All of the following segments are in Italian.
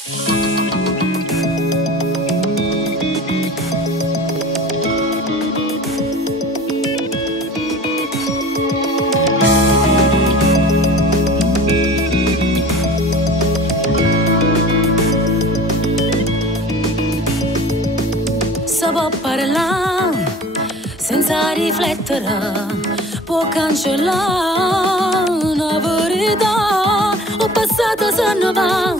Si può parlare senza riflettere, può cancellare una verità. Ho passato se ne va,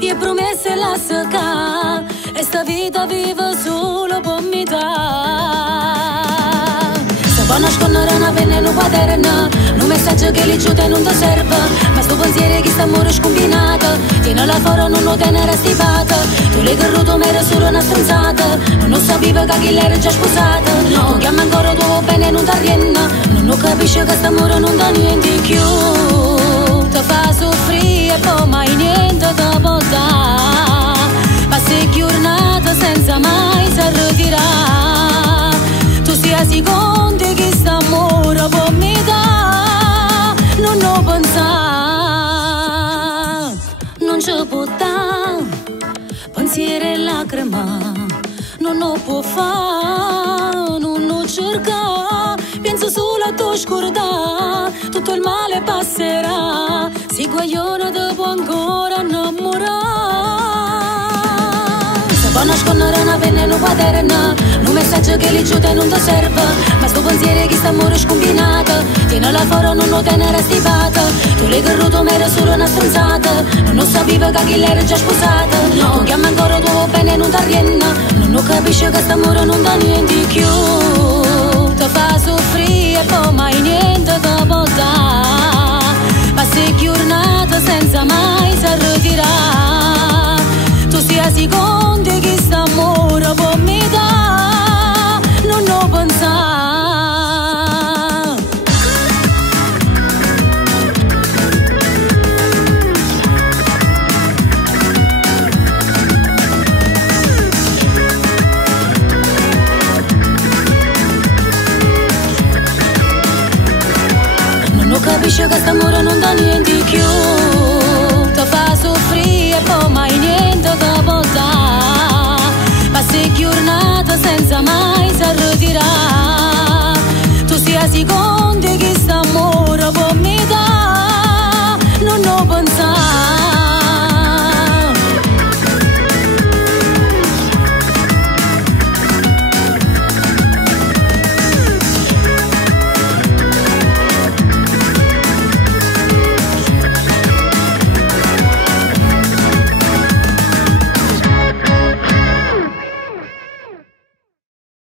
e promesse la secca, e sta vita vive solo per metà. Se può nascondere una penna in un quaderno, un messaggio che li giude non ti serve, ma sto pensiero che sta amore scombinato, tiene la foro non lo tenere stipata. Tu l'hai garruto ma era solo una stronzata, non sapeva che chi l'era già sposata. No, chiama ancora tuo bene non t'arrienna, non capisce che st'amore non dà niente più. Ti fa soffrire e poi mai niente ti può dare, ma sei giornata senza mai si ritirare. Tu sia sicuro che st'amore può mi dà, non lo pensare, non ci può dare pensiero e lacrima, non lo può fare, non lo cerca, penso solo a tua scordà, tutto il male passerà, si guagliona ti può ancora innamorare. Se può nascondere una penna in un quaderno, un messaggio che li giude non ti serve, ma sto pensiero che sta amore scombinato, tiene la foro non lo tenere stipata. Tu l'hai garruto ma era solo una stronzata, non sapeva che chi l'era già sposata. No, chiama ancora tuo bene non t'arrienna, non capisce che st'amore non dà niente più. Ti fa soffrire e poi mai niente ti può dare, ma sei giornata senza mai si ritirare. Tu sia sicuro